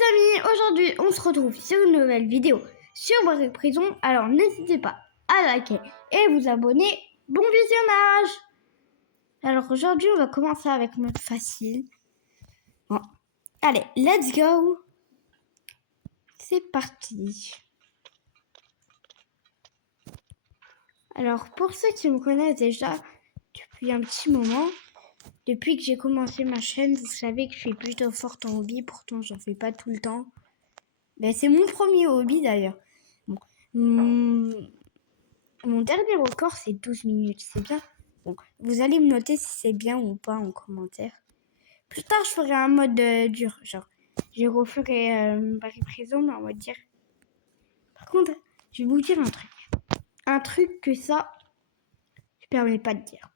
amis, aujourd'hui on se retrouve sur une nouvelle vidéo sur Barry Prison. Alors n'hésitez pas à liker et vous abonner. Bon visionnage. Alors aujourd'hui on va commencer avec mode facile. Bon. Allez, let's go. C'est parti. Alors pour ceux qui me connaissent déjà depuis un petit moment, depuis que j'ai commencé ma chaîne, vous savez que je suis plutôt forte en hobby, pourtant j'en fais pas tout le temps. Ben, c'est mon premier hobby d'ailleurs. Bon. Mon dernier record, c'est 12 minutes, c'est bien. Bon, vous allez me noter si c'est bien ou pas en commentaire. Plus tard, je ferai un mode dur, genre, je referai Barry Prison, mais on va dire. Par contre, je vais vous dire un truc. Un truc que ça, je ne permets pas de dire.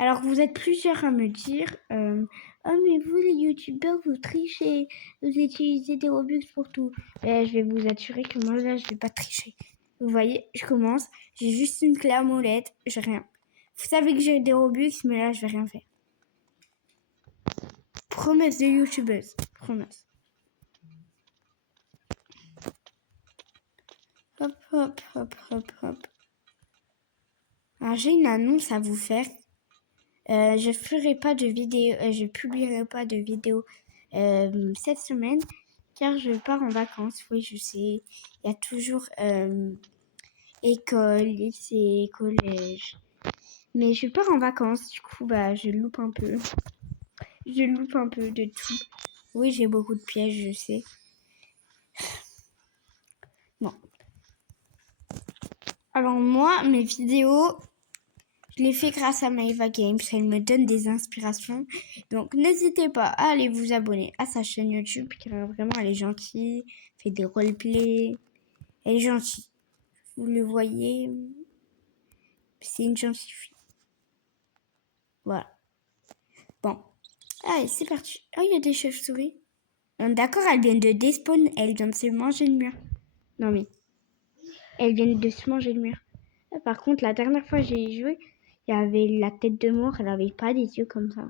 Alors, vous êtes plusieurs à me dire, oh mais vous les youtubeurs, vous trichez, vous utilisez des Robux pour tout. Je vais vous assurer que moi là, je vais pas tricher. Vous voyez, je commence, j'ai juste une clé à molette, j'ai rien. Vous savez que j'ai des Robux, mais là, je vais rien faire. Promesse de youtubeuse, promesse. Hop, hop, hop, hop, hop. Alors, j'ai une annonce à vous faire. Je ferai pas de vidéo, je publierai pas de vidéo cette semaine car je pars en vacances. Oui, je sais, il y a toujours école, lycée, collège. Mais je pars en vacances, du coup, je loupe un peu. Je loupe un peu de tout. Oui, j'ai beaucoup de pièges, je sais. Bon. Alors moi, mes vidéos, je les fais grâce à Maeva Games, elle me donne des inspirations. Donc n'hésitez pas à aller vous abonner à sa chaîne YouTube, car vraiment elle est gentille, fait des roleplays, elle est gentille. Vous le voyez, c'est une gentille fille. Voilà. Bon, allez, c'est parti. Oh, il y a des chauves-souris. D'accord, elles viennent de despawn, elles viennent de se manger le mur. Non mais, elles viennent de se manger le mur. Par contre, la dernière fois que j'ai joué, il y avait la tête de mort, elle avait pas des yeux comme ça.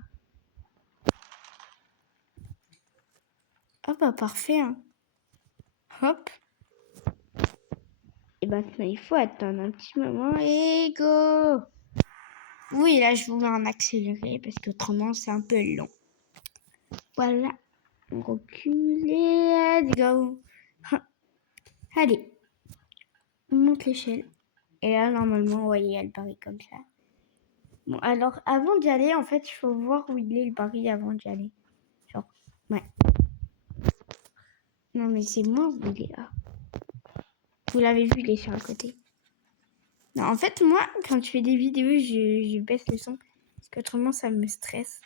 Ah bah parfait, hein. Hop. Et maintenant, il faut attendre un petit moment et go. Oui, là, je vous mets en accéléré parce qu'autrement, c'est un peu long. Voilà. On recule et let's go. Allez. On monte l'échelle. Et là, normalement, vous voyez, il y a le baril comme ça. Bon, alors, avant d'y aller, en fait, il faut voir où il est le baril avant d'y aller. Genre, ouais. Non, mais c'est moi où il est là. Vous l'avez vu, il est sur le côté. Non, en fait, moi, quand je fais des vidéos, je baisse le son. Parce qu'autrement, ça me stresse.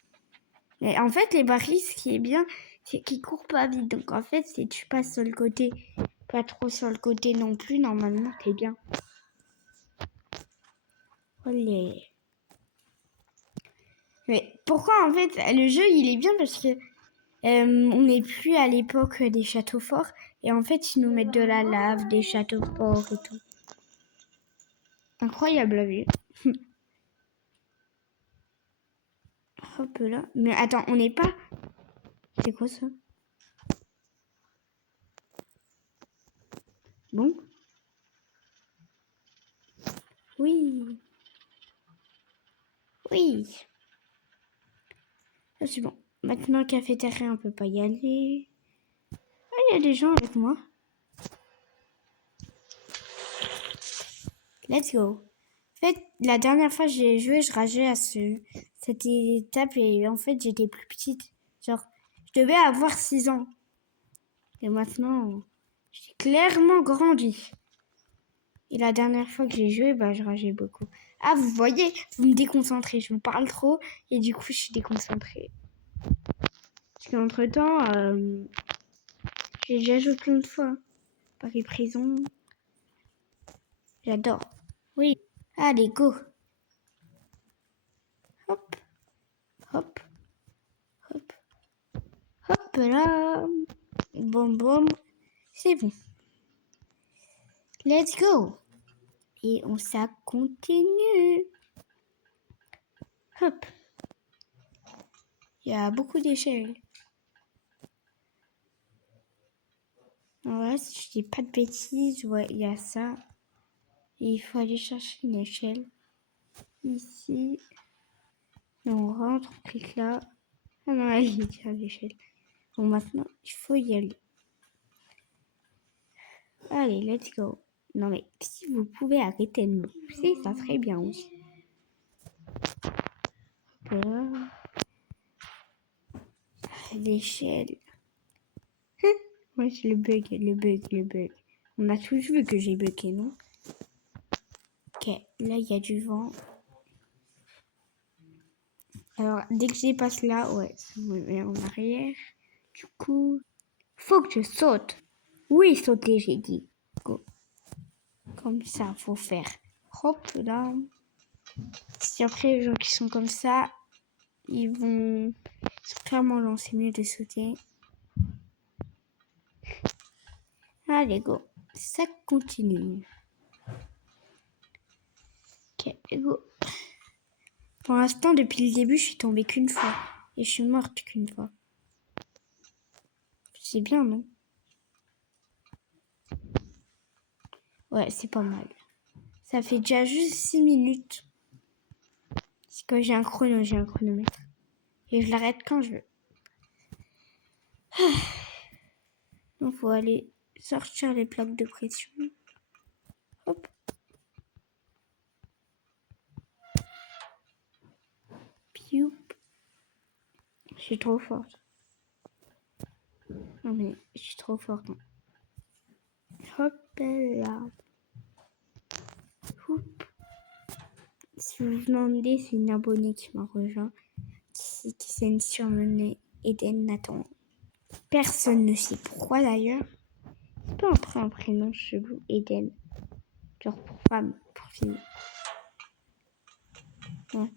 Mais en fait, les barils, ce qui est bien, c'est qu'ils courent pas vite. Donc, en fait, si tu passes sur le côté, pas trop sur le côté non plus, normalement, t'es bien. Olé. Mais pourquoi, en fait, le jeu, il est bien parce que on n'est plus à l'époque des châteaux forts. Et en fait, ils nous mettent de la lave, des châteaux forts et tout. Incroyable la vue. Hop là. Mais attends, on n'est pas... C'est quoi ça? Bon. Oui. Oui. Ah, c'est bon. Maintenant, cafétéria, on peut pas y aller. Ah, il y a des gens avec moi. Let's go. En fait, la dernière fois j'ai joué, je rageais à cette étape et en fait, j'étais plus petite. Genre, je devais avoir 6 ans. Et maintenant, j'ai clairement grandi. Et la dernière fois que j'ai joué, je rageais beaucoup. Ah, vous voyez, vous me déconcentrez. Je vous parle trop et du coup, je suis déconcentrée. Parce qu'entre-temps, j'ai déjà joué plein de fois. Paris Prison. J'adore. Oui. Allez, go. Hop. Hop. Hop. Hop là. Boum, boum. C'est bon. Let's go. Et ça continue. Hop. Il y a beaucoup d'échelles. Voilà, si je dis pas de bêtises, ouais, il y a ça. Et il faut aller chercher une échelle. Ici. Et on rentre, on clique là. Ah non, elle est déjà l'échelle. Bon, maintenant, il faut y aller. Allez, let's go. Non, mais si vous pouvez arrêter de me pousser, ça serait bien aussi. Voilà. L'échelle. Moi, c'est le bug. On a tous vu que j'ai bugué, non? Ok, là, il y a du vent. Alors, dès que je passe là, ouais, ça me met en arrière. Du coup, faut que je saute. Oui, sauter, j'ai dit. Go. Comme ça, faut faire. Hop, là. Si après, les gens qui sont comme ça, ils vont clairement lancer mieux de sauter. Allez, go. Ça continue. Ok, go. Pour l'instant, depuis le début, je suis tombée qu'une fois. Et je suis morte qu'une fois. C'est bien, non? Ouais, c'est pas mal. Ça fait déjà juste 6 minutes. C'est que j'ai un chronomètre. Et je l'arrête quand je veux. Donc, faut aller sortir les plaques de pression. Hop. Pioup. Je suis trop forte. Non, mais je suis trop forte. Hop là. Oup. Si vous vous demandez, c'est une abonnée qui m'a rejoint. Qui s'est surnommée Eden Nathan. Personne ne sait pourquoi d'ailleurs. C'est pas un prénom chelou, Eden. Genre pour femme, pour fille. Ouais.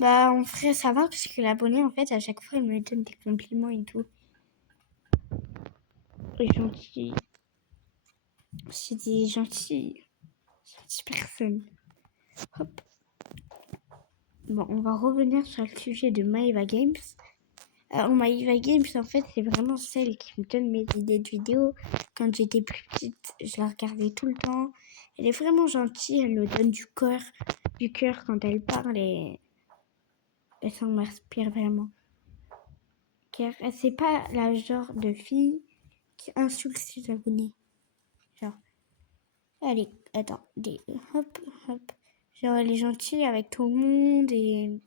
Bah, on ferait savoir parce que l'abonné, en fait, à chaque fois, il me donne des compliments et tout. Et gentil. C'est des gentilles personnes. Hop. Bon, on va revenir sur le sujet de Maeva Games. Alors, Maeva Games, en fait, c'est vraiment celle qui me donne mes idées de vidéos. Quand j'étais plus petite, je la regardais tout le temps. Elle est vraiment gentille, elle me donne du cœur quand elle parle et ça m'inspire vraiment. Car c'est pas la genre de fille qui insulte ses abonnés. Genre, allez, attends, hop, hop. Genre, elle est gentille avec tout le monde et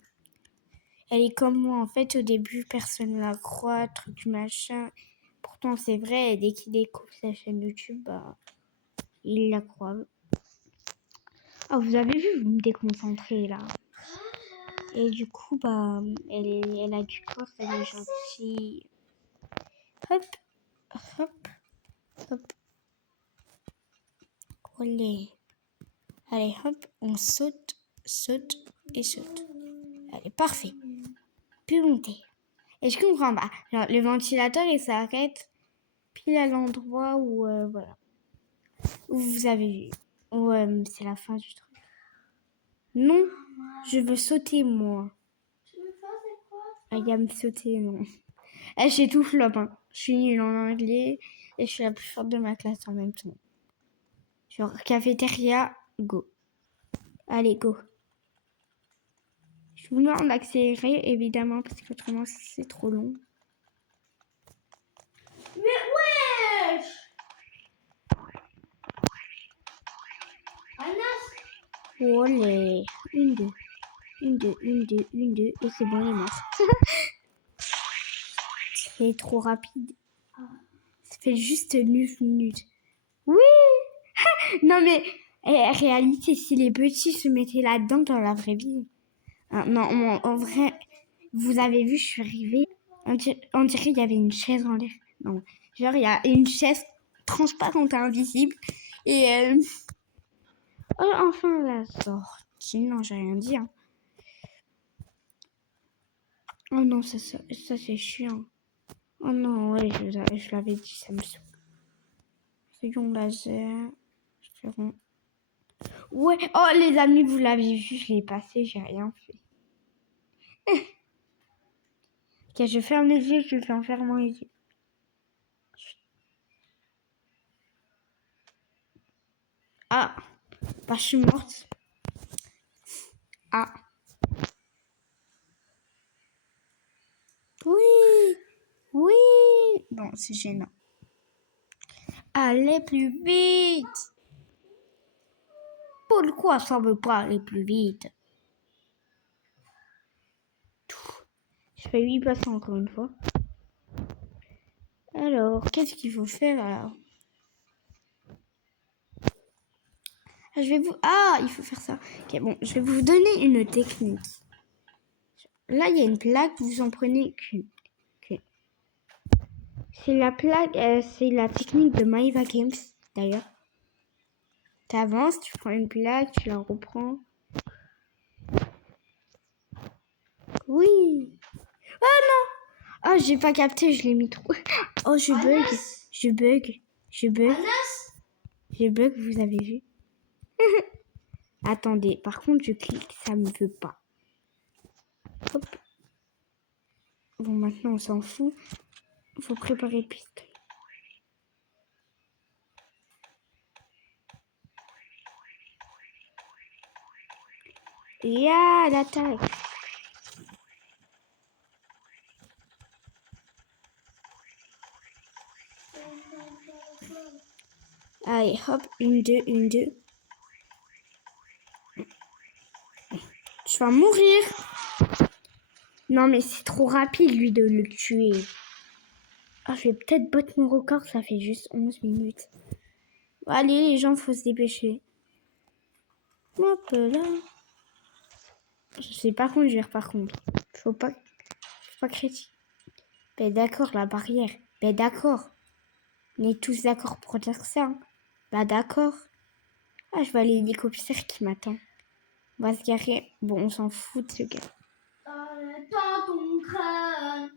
elle est comme moi. En fait, au début, personne ne la croit, truc machin. Pourtant, c'est vrai, dès qu'il découvre sa chaîne YouTube, bah, il la croit. Ah, vous avez vu, vous me déconcentrez là. Et du coup, bah, elle a du corps, elle est gentille. Hop, hop, hop. Allez, allez, hop, on saute, saute et saute. Allez, parfait. Puis monter. Et je comprends pas. Genre, le ventilateur, il s'arrête pile à l'endroit où, voilà. Où vous avez vu. Ouais, c'est la fin du truc. Non, je veux sauter, moi. Ah, il y a me sauter, non. Eh, j'ai tout flop, hein. Je suis nulle en anglais et je suis la plus forte de ma classe en même temps. Genre, cafétéria, go. Allez, go. Je vous demande d'accélérer, évidemment, parce que autrement, c'est trop long. Mais wesh! Olé. Une, deux. Et c'est bon, il est mort. C'est trop rapide. Ça fait juste 9 minutes. Oui! Non, mais en réalité, si les petits se mettaient là-dedans dans la vraie vie. Non, en vrai, vous avez vu, je suis arrivée. On dirait qu'il y avait une chaise en l'air. Non, genre, il y a une chaise transparente et invisible. Et oh, enfin, la sortie. Non, j'ai rien dit. Hein. Oh non, ça c'est chiant. Oh non, ouais, je l'avais dit, ça me saoule. Rayon laser. Ouais, oh les amis, vous l'avez vu, je l'ai passé, j'ai rien fait. Ok, je ferme les yeux, je fais en fermant les yeux. Ah, bah, je suis morte. Ah. Oui, oui. Bon, c'est gênant. Allez plus vite. Pourquoi ça veut pas aller plus vite? Je fais 8 passes encore une fois. Alors, qu'est-ce qu'il faut faire alors? il faut faire ça. Ok, bon, je vais vous donner une technique. Là, il y a une plaque, vous en prenez qu'une. C'est la plaque, c'est la technique de Maeva Games, d'ailleurs. Tu avances, tu prends une plaque, tu la reprends. Oui. Oh non! Oh, j'ai pas capté, je l'ai mis trop. Oh, je bug, vous avez vu? Attendez, par contre, je clique, ça me veut pas. Hop. Bon, maintenant, on s'en fout. Il faut préparer le piston. Ya, l'attaque. Allez, hop, une, deux. Tu vas mourir. Non, mais c'est trop rapide, lui, de le tuer. Ah, je vais peut-être battre mon record, ça fait juste 11 minutes. Allez, les gens, faut se dépêcher. Hop là. Je sais pas conduire, par contre. Faut pas critiquer. Ben d'accord, la barrière. Ben d'accord. On est tous d'accord pour dire ça. Hein. Bah d'accord. Ah, je vois l'hélicoptère qui m'attend. On va se garer. Bon, on s'en fout de ce gars. Dans ton crâne.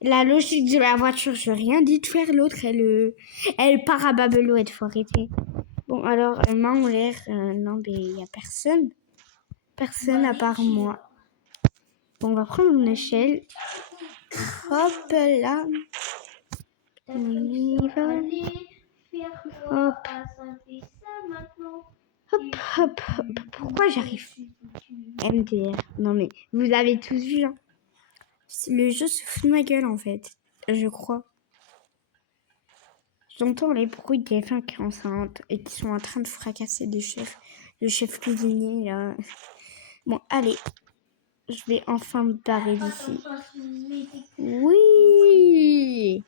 La logique de la voiture, je n'ai rien dit de faire. L'autre, elle part à Babelouette. Faut arrêter. Bon, alors, main en l'air. Non, mais il n'y a personne. Personne à part moi. Bon, on va prendre une échelle. Hop là. On y va. Hop. Hop. Pourquoi j'arrive? MDR. Non, mais vous avez tous vu, hein. Le jeu se fout de ma gueule, en fait. Je crois. J'entends les bruits des fins qui sont enceintes et qui sont en train de fracasser le chef cuisinier, là. Bon, allez. Je vais enfin me barrer d'ici. Oui!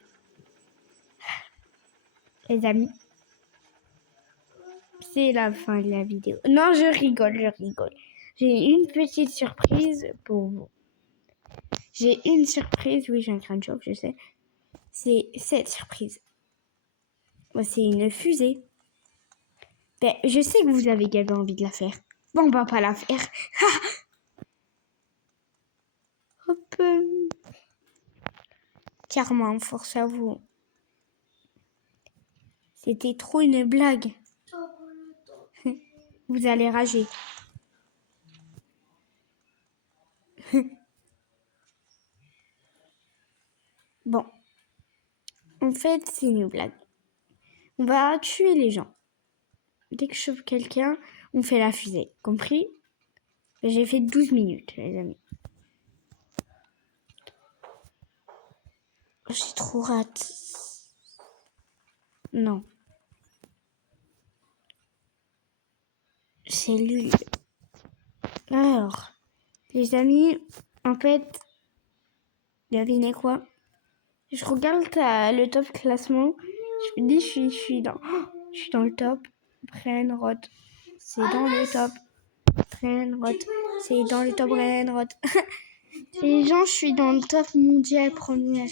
Les amis. C'est la fin de la vidéo. Non, je rigole. J'ai une petite surprise pour vous. J'ai une surprise. Oui, j'ai un grand joke, je sais. C'est cette surprise. C'est une fusée. Ben, je sais que vous avez également envie de la faire. Bon, on va pas la faire. Hop. Carrément, force à vous. C'était trop une blague. Vous allez rager. Bon. En fait, c'est une blague. On va tuer les gens. Dès que je chauffe quelqu'un, on fait la fusée. Compris? J'ai fait 12 minutes, les amis. J'ai trop raté. Non. C'est lui. Alors, les amis, en fait, devinez quoi? Je regarde le top classement. Je me dis, je suis dans le top. Brainrot, c'est dans le top. Brainrot, c'est dans le top. Brainrot. Les gens, je suis dans le top mondial première.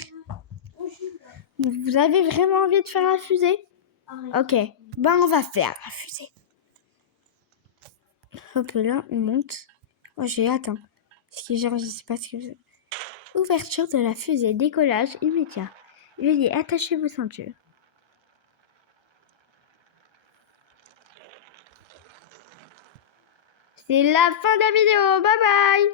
Vous avez vraiment envie de faire la fusée? Ok, ben on va faire la fusée. Hop là, on monte. Oh, j'ai hâte. Hein. Parce que genre, je sais pas ce que c'est. Ouverture de la fusée, décollage immédiat. Veuillez attacher vos ceintures. C'est la fin de la vidéo. Bye bye.